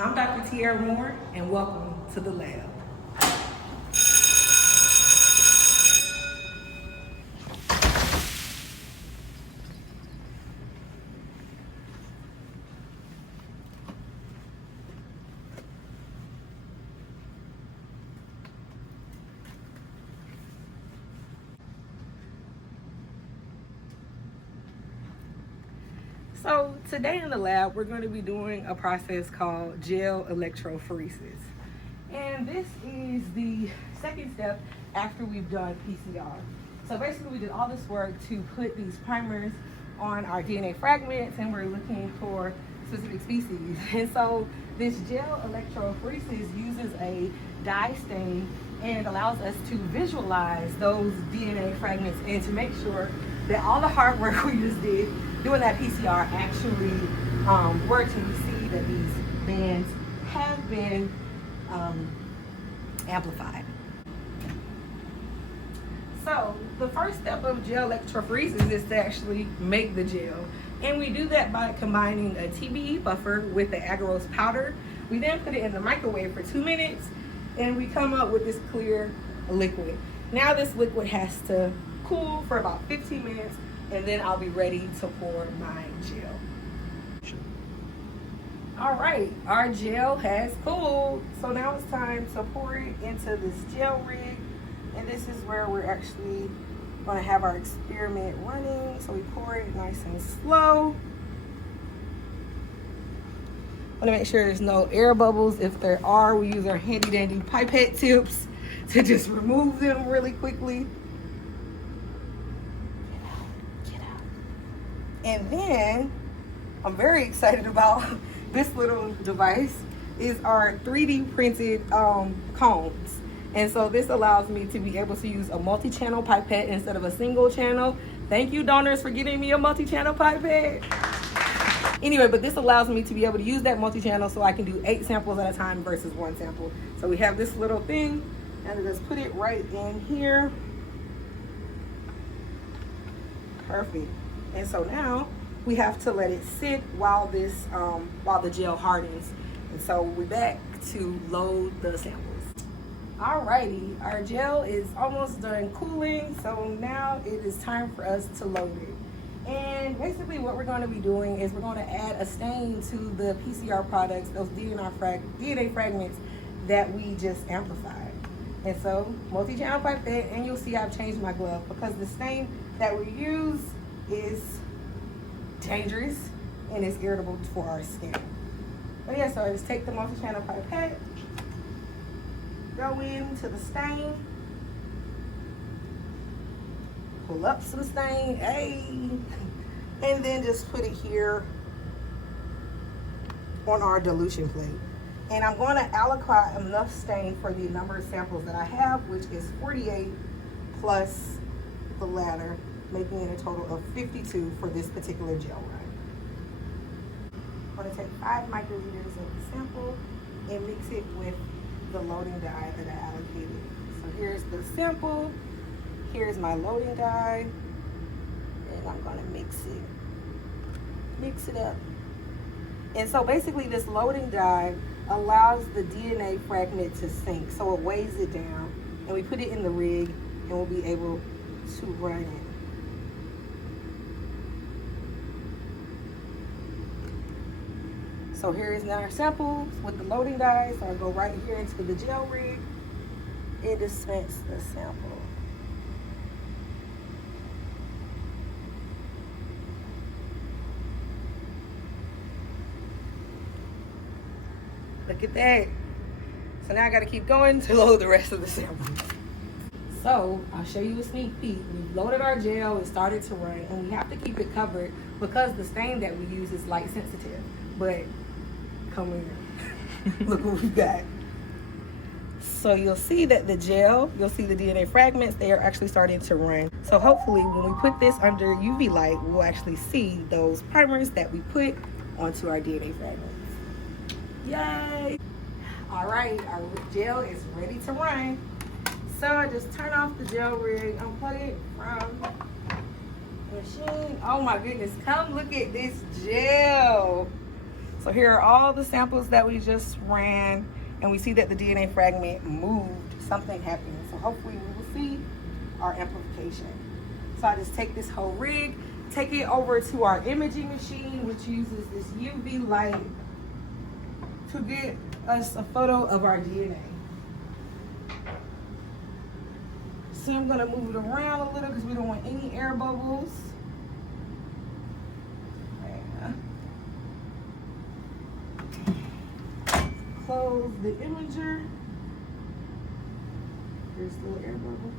I'm Dr. Tierra Moore, and welcome to the lab. So today in the lab, we're going to be doing a process called gel electrophoresis. And this is the second step after we've done PCR. So basically we did all this work to put these primers on our DNA fragments, and we're looking for specific species. And so this gel electrophoresis uses a dye stain and allows us to visualize those DNA fragments and to make sure that all the hard work we just did doing that PCR actually works, and we see that these bands have been amplified. So the first step of gel electrophoresis is to actually make the gel. And we do that by combining a TBE buffer with the agarose powder. We then put it in the microwave for 2 minutes, and we come up with this clear liquid. Now this liquid has to cool for about 15 minutes, and then I'll be ready to pour my gel. All right, our gel has cooled. So now it's time to pour it into this gel rig. And this is where we're actually gonna have our experiment running. So we pour it nice and slow. Wanna make sure there's no air bubbles. If there are, we use our handy dandy pipette tips to just remove them really quickly. And then I'm very excited about this little device is our 3D printed cones. And so this allows me to be able to use a multi-channel pipette instead of a single channel. Thank you, donors, for getting me a multi-channel pipette. Anyway, but this allows me to be able to use that multi-channel so I can do 8 samples at a time versus 1 sample. So we have this little thing, and I just put it right in here. Perfect. And so now we have to let it sit while the gel hardens. And so we're back to load the samples. Alrighty, our gel is almost done cooling, so now it is time for us to load it. And basically what we're going to be doing is we're going to add a stain to the PCR products, those DNA fragments that we just amplified. And so multi-channel pipette, and you'll see I've changed my glove because the stain that we use is dangerous and it's irritable for our skin. But yeah, so I just take the multi-channel pipette, go into the stain, pull up some stain, hey, and then just put it here on our dilution plate. And I'm going to allocate enough stain for the number of samples that I have, which is 48 plus the ladder, making it a total of 52 for this particular gel run. I'm going to take 5 microliters of the sample and mix it with the loading dye that I allocated. So here's the sample, here's my loading dye, and I'm going to mix it up. And so basically this loading dye allows the DNA fragment to sink, so it weighs it down, and we put it in the rig and we'll be able to run it. So here is now our samples with the loading dye. So I'll go right here into the gel rig and dispense the sample. Look at that. So now I gotta keep going to load the rest of the samples. So I'll show you a sneak peek. We've loaded our gel, it started to run, and we have to keep it covered because the stain that we use is light sensitive. But come here, look what we've got. So you'll see that the gel, you'll see the DNA fragments, they are actually starting to run. So hopefully when we put this under UV light, we'll actually see those primers that we put onto our DNA fragments. Yay! All right, our gel is ready to run. So I just turn off the gel rig, unplug it from the machine. Oh my goodness, come look at this gel. So here are all the samples that we just ran, and we see that the DNA fragment moved. Something happened. So hopefully we will see our amplification. So I just take this whole rig, take it over to our imaging machine, which uses this UV light to get us a photo of our DNA. So I'm gonna move it around a little because we don't want any air bubbles. Close the imager. Here's the little air bubble.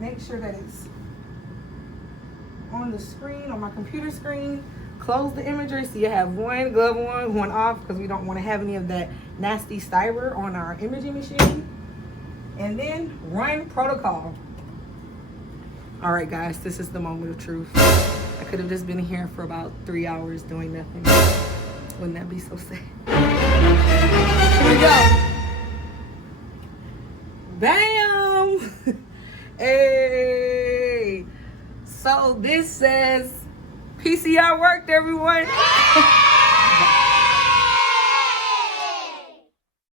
Make sure that it's on the screen, on my computer screen. Close the imager so you have one glove on, one off, because we don't want to have any of that nasty styber on our imaging machine. And then run protocol. All right, guys, this is the moment of truth. I could have just been here for about 3 hours doing nothing. Wouldn't that be so sad? Here we go. Bam! Hey! So this says PCR worked, everyone.